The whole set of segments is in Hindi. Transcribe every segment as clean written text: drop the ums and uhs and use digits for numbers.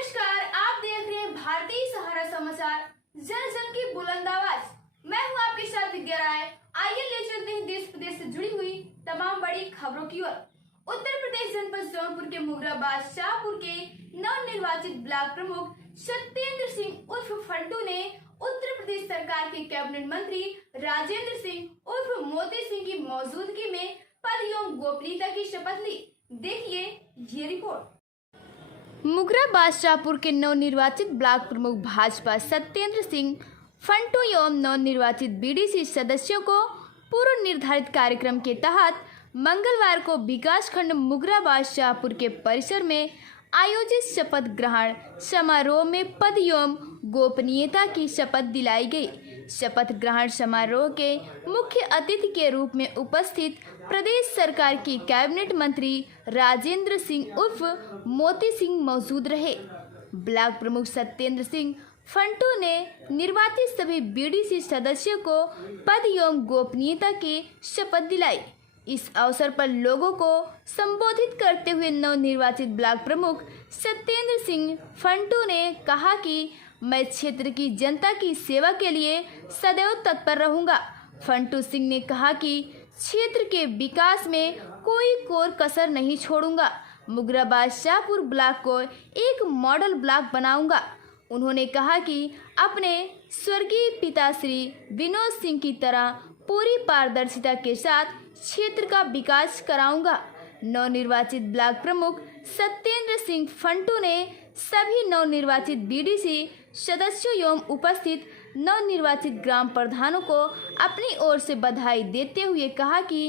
नमस्कार, आप देख रहे हैं भारतीय सहारा समाचार, जन जन की बुलंद आवाज। मैं हूं आपके साथ विद्या राय। आइए ले चलते हैं देश प्रदेश से जुड़ी हुई तमाम बड़ी खबरों की ओर। उत्तर प्रदेश जनपद जौनपुर के मुगराबाद शाहपुर के नवनिर्वाचित ब्लॉक प्रमुख सत्येंद्र सिंह उर्फ फंटू ने उत्तर प्रदेश सरकार के कैबिनेट मंत्री राजेंद्र सिंह उर्फ मोती सिंह की मौजूदगी में पद एवं गोपनीयता की शपथ ली। देखिए ये रिपोर्ट। मुगराबाद शाहपुर के नवनिर्वाचित ब्लॉक प्रमुख भाजपा सत्येंद्र सिंह फंटू एवं नवनिर्वाचित बीडीसी सदस्यों को पूर्व निर्धारित कार्यक्रम के तहत मंगलवार को विकासखंड मुगराबाद शाहपुर के परिसर में आयोजित शपथ ग्रहण समारोह में पद एवं गोपनीयता की शपथ दिलाई गई। शपथ ग्रहण समारोह के मुख्य अतिथि के रूप में उपस्थित प्रदेश सरकार की कैबिनेट मंत्री राजेंद्र सिंह उर्फ मोती सिंह मौजूद रहे। ब्लॉक प्रमुख सत्येंद्र सिंह फंटू ने निर्वाचित सभी बीडीसी सदस्यों को पद एवं गोपनीयता की शपथ दिलाई। इस अवसर पर लोगों को संबोधित करते हुए नवनिर्वाचित ब्लॉक प्रमुख सत्येंद्र सिंह फंटू ने कहा कि मैं क्षेत्र की जनता की सेवा के लिए सदैव तत्पर रहूंगा। फंटू सिंह ने कहा कि क्षेत्र के विकास में कोई कोर कसर नहीं छोड़ूंगा। मुगराबाद शाहपुर ब्लॉक को एक मॉडल ब्लॉक बनाऊंगा। उन्होंने कहा कि अपने स्वर्गीय पिता श्री विनोद सिंह की तरह पूरी पारदर्शिता के साथ क्षेत्र का विकास कराऊंगा। नवनिर्वाचित ब्लॉक प्रमुख सत्येंद्र सिंह फंटू ने सभी नवनिर्वाचित बीडीसी सदस्यों एवं उपस्थित नवनिर्वाचित ग्राम प्रधानों को अपनी ओर से बधाई देते हुए कहा कि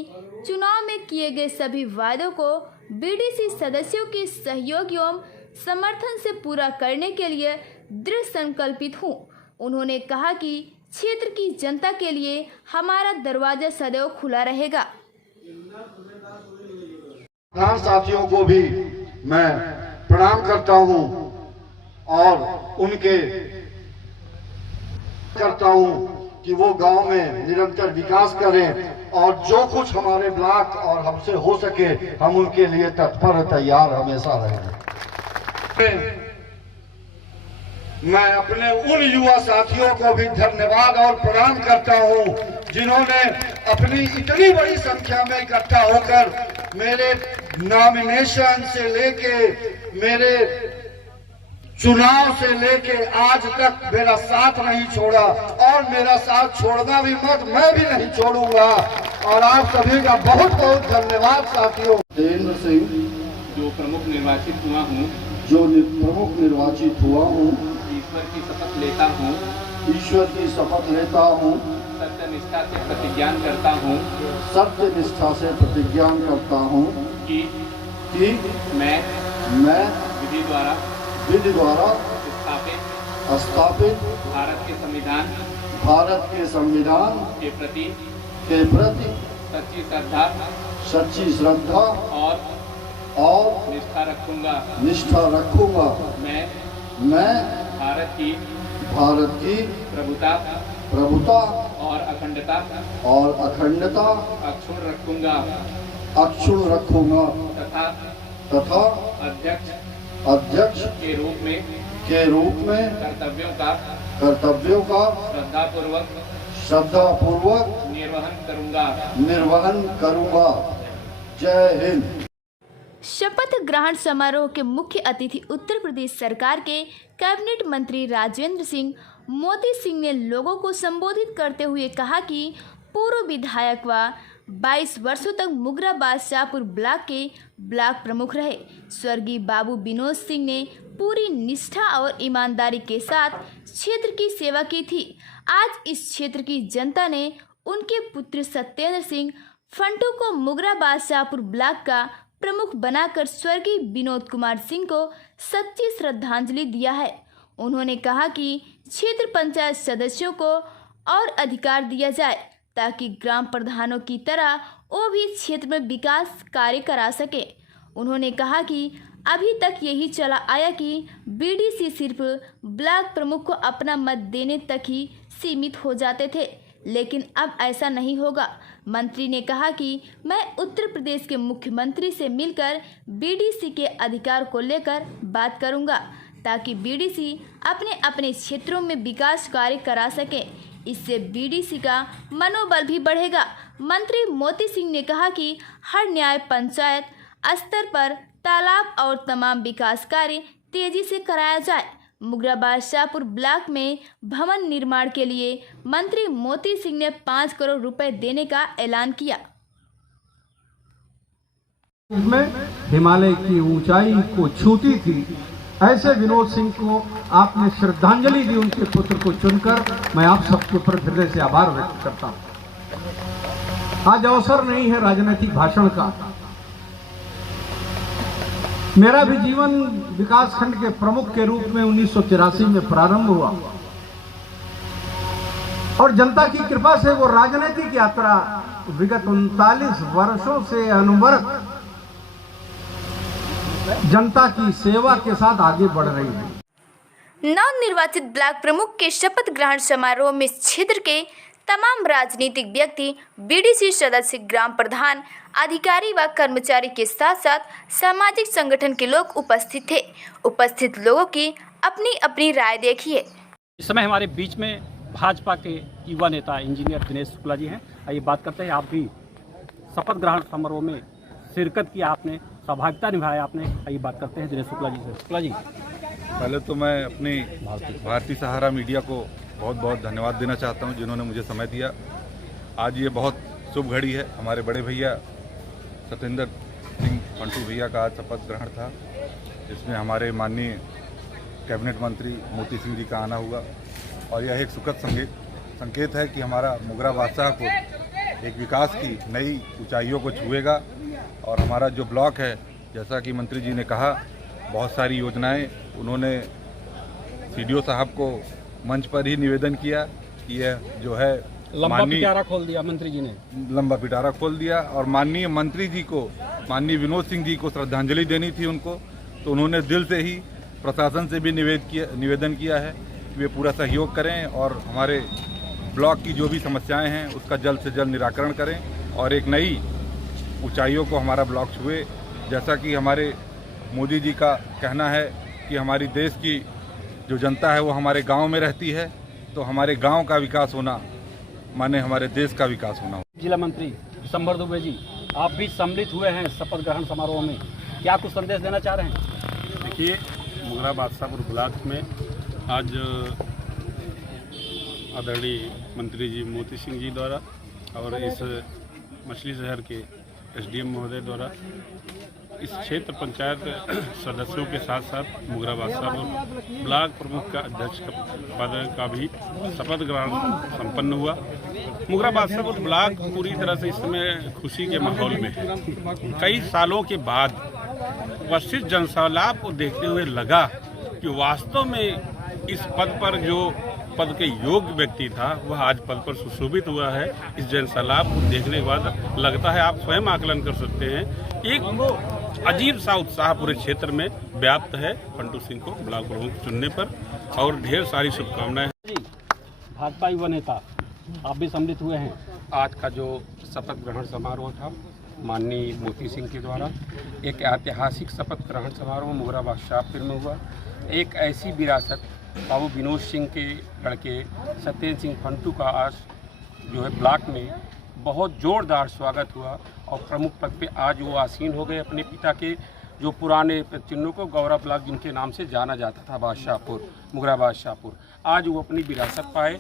चुनाव में किए गए सभी वायदों को बीडीसी सदस्यों के सहयोग एवं समर्थन से पूरा करने के लिए दृढ़ संकल्पित हूं। उन्होंने कहा कि क्षेत्र की जनता के लिए हमारा दरवाजा सदैव खुला रहेगा। किसान साथियों को भी मैं प्रणाम करता हूं और उनके करता हूं कि वो गांव में निरंतर विकास करें और जो कुछ हमारे ब्लॉक और हमसे हो सके हम उनके लिए तत्पर तैयार हमेशा रहें। मैं अपने उन युवा साथियों को भी धन्यवाद और प्रणाम करता हूं जिन्होंने अपनी इतनी बड़ी संख्या में इकट्ठा होकर मेरे नॉमिनेशन से लेके मेरे चुनाव से लेके आज तक मेरा साथ नहीं छोड़ा और मेरा साथ छोड़ना भी मत, मैं भी नहीं छोड़ूंगा। और आप सभी का बहुत बहुत धन्यवाद साथियों। सत्येंद्र सिंह जो प्रमुख निर्वाचित हुआ हूँ प्रमुख निर्वाचित हुआ हूँ ईश्वर की शपथ लेता हूँ ईश्वर की शपथ लेता हूँ सत्य निष्ठा से प्रतिज्ञान करता हूँ सत्य निष्ठा से प्रतिज्ञान करता हूँ कि मैं विधि द्वारा स्थापित भारत के संविधान के प्रति सच्ची श्रद्धा और निष्ठा रखूंगा। मैं भारत की प्रभुता और अखंडता अक्षुण्ण रखूंगा तथा अध्यक्ष के रूप में कर्तव्यों का श्रद्धापूर्वक निर्वहन करूंगा। जय हिंद। शपथ ग्रहण समारोह के मुख्य अतिथि उत्तर प्रदेश सरकार के कैबिनेट मंत्री राजेंद्र सिंह मोती सिंह ने लोगों को संबोधित करते हुए कहा कि पूर्व विधायक व 22 वर्षों तक मुगराबाद शाहपुर ब्लॉक के ब्लॉक प्रमुख रहे। स्वर्गीय बाबू विनोद सिंह ने पूरी निष्ठा और ईमानदारी के साथ क्षेत्र की सेवा की थी। आज इस क्षेत्र की जनता ने उनके पुत्र सत्येंद्र सिंह फंटू को मुगराबाद शाहपुर ब्लॉक का प्रमुख बनाकर स्वर्गीय विनोद कुमार सिंह को सच्ची श्रद्धांजलि दिया है। उन्होंने कहा कि क्षेत्र पंचायत सदस्यों को और अधिकार दिया जाए ताकि ग्राम प्रधानों की तरह वो भी क्षेत्र में विकास कार्य करा सके। उन्होंने कहा कि अभी तक यही चला आया कि बीडीसी सिर्फ ब्लॉक प्रमुख को अपना मत देने तक ही सीमित हो जाते थे, लेकिन अब ऐसा नहीं होगा। मंत्री ने कहा कि मैं उत्तर प्रदेश के मुख्यमंत्री से मिलकर बीडीसी के अधिकार को लेकर बात करूंगा ताकि बीडीसी अपने अपने क्षेत्रों में विकास कार्य करा सके। इससे बीडीसी का मनोबल भी बढ़ेगा। मंत्री मोती सिंह ने कहा कि हर न्याय पंचायत स्तर पर तालाब और तमाम विकास कार्य तेजी से कराया जाए। मुगराबाद शाहपुर ब्लॉक में भवन निर्माण के लिए मंत्री मोती सिंह ने 5 करोड़ रुपए देने का ऐलान किया। में हिमालय की ऊंचाई को छूती थी, ऐसे विनोद सिंह को आपने श्रद्धांजलि दी उनके पुत्र को चुनकर। मैं आप सबके ऊपर हृदय से आभार व्यक्त करता हूं। आज अवसर नहीं है राजनीतिक भाषण का। मेरा भी जीवन विकासखंड के प्रमुख के रूप में 1983 में प्रारंभ हुआ और जनता की कृपा से वो राजनीतिक यात्रा विगत 39 वर्षों से अनवरत जनता की सेवा के साथ आगे बढ़ रही है। नवनिर्वाचित ब्लॉक प्रमुख के शपथ ग्रहण समारोह में क्षेत्र के तमाम राजनीतिक व्यक्ति, बीडीसी सदस्य, ग्राम प्रधान, अधिकारी व कर्मचारी के साथ साथ सामाजिक संगठन के लोग उपस्थित थे। उपस्थित लोगों की अपनी अपनी राय देखिए। इस समय हमारे बीच में भाजपा के युवा नेता इंजीनियर दिनेश शुक्ला जी हैं। आइए बात करते हैं। आप भी शपथ ग्रहण समारोह में शिरकत की, आपने सहभागिता निभाया आपने। आइए बात करते हैं दिनेश शुक्ला जी से। शुक्ला जी, पहले तो मैं अपनी भारतीय सहारा मीडिया को बहुत बहुत धन्यवाद देना चाहता हूं, जिन्होंने मुझे समय दिया। आज ये बहुत शुभ घड़ी है। हमारे बड़े भैया सत्येंद्र सिंह फंटू भैया का आज शपथ ग्रहण था, जिसमें हमारे माननीय कैबिनेट मंत्री मोती सिंह जी का आना हुआ। और यह एक सुखद संकेत है कि हमारा मुगराबाद शाहपुर एक विकास की नई ऊंचाइयों को छुएगा। और हमारा जो ब्लॉक है, जैसा कि मंत्री जी ने कहा, बहुत सारी योजनाएं उन्होंने सीडीओ साहब को मंच पर ही निवेदन किया कि यह जो है लंबा पिटारा खोल दिया मंत्री जी ने, लंबा पिटारा खोल दिया। और माननीय मंत्री जी को, माननीय विनोद सिंह जी को श्रद्धांजलि देनी थी उनको, तो उन्होंने दिल से ही प्रशासन से भी निवेदन किया है कि वे पूरा सहयोग करें और हमारे ब्लॉक की जो भी समस्याएं हैं उसका जल्द से जल्द निराकरण करें और एक नई ऊंचाइयों को हमारा ब्लॉक छुए। जैसा कि हमारे मोदी जी का कहना है कि हमारी देश की जो जनता है वो हमारे गांव में रहती है, तो हमारे गांव का विकास होना माने हमारे देश का विकास होना। जिला मंत्री विशंबर दुबे जी, आप भी सम्मिलित हुए हैं शपथ ग्रहण समारोह में, क्या कुछ संदेश देना चाह रहे हैं? देखिए, मुगराबाद शाहपुर ब्लॉक में आज आदरणीय मंत्री जी मोती सिंह जी द्वारा और इस मछली शहर के एसडीएम महोदय द्वारा इस क्षेत्र पंचायत सदस्यों के साथ साथ मुगराबाद शाहपुर ब्लॉक प्रमुख का अध्यक्ष पद का भी शपथ ग्रहण संपन्न हुआ। मुगराबाद शाहपुर ब्लॉक पूरी तरह से इस समय खुशी के माहौल में है। कई सालों के बाद वशिष्ठ जनसैलाब को देखते हुए लगा कि वास्तव में इस पद पर जो पद के योग्य व्यक्ति था वह आज पद पर सुशोभित हुआ है। इस जनसैलाब को देखने के बाद लगता है, आप स्वयं आकलन कर सकते हैं, एक अजीब सा उत्साह पूरे क्षेत्र में व्याप्त है फंटू सिंह को ब्लॉक प्रमुख चुनने पर, और ढेर सारी शुभकामनाएं। भाजपा युवा नेता, आप भी सम्मिलित हुए हैं। आज का जो शपथ ग्रहण समारोह था माननीय मोती सिंह के द्वारा, एक ऐतिहासिक शपथ ग्रहण समारोह मुगराबाद शाहपुर में हुआ। एक ऐसी विरासत बाबू विनोद सिंह के लड़के सत्येंद्र सिंह फंटू का आज जो है ब्लॉक में बहुत जोरदार स्वागत हुआ और प्रमुख पद पे आज वो आसीन हो गए। अपने पिता के जो पुराने चिन्हों को गौरव ब्लॉक जिनके नाम से जाना जाता था बादशाहपुर, मुगराबाद शाहपुर, आज वो अपनी विरासत पाए।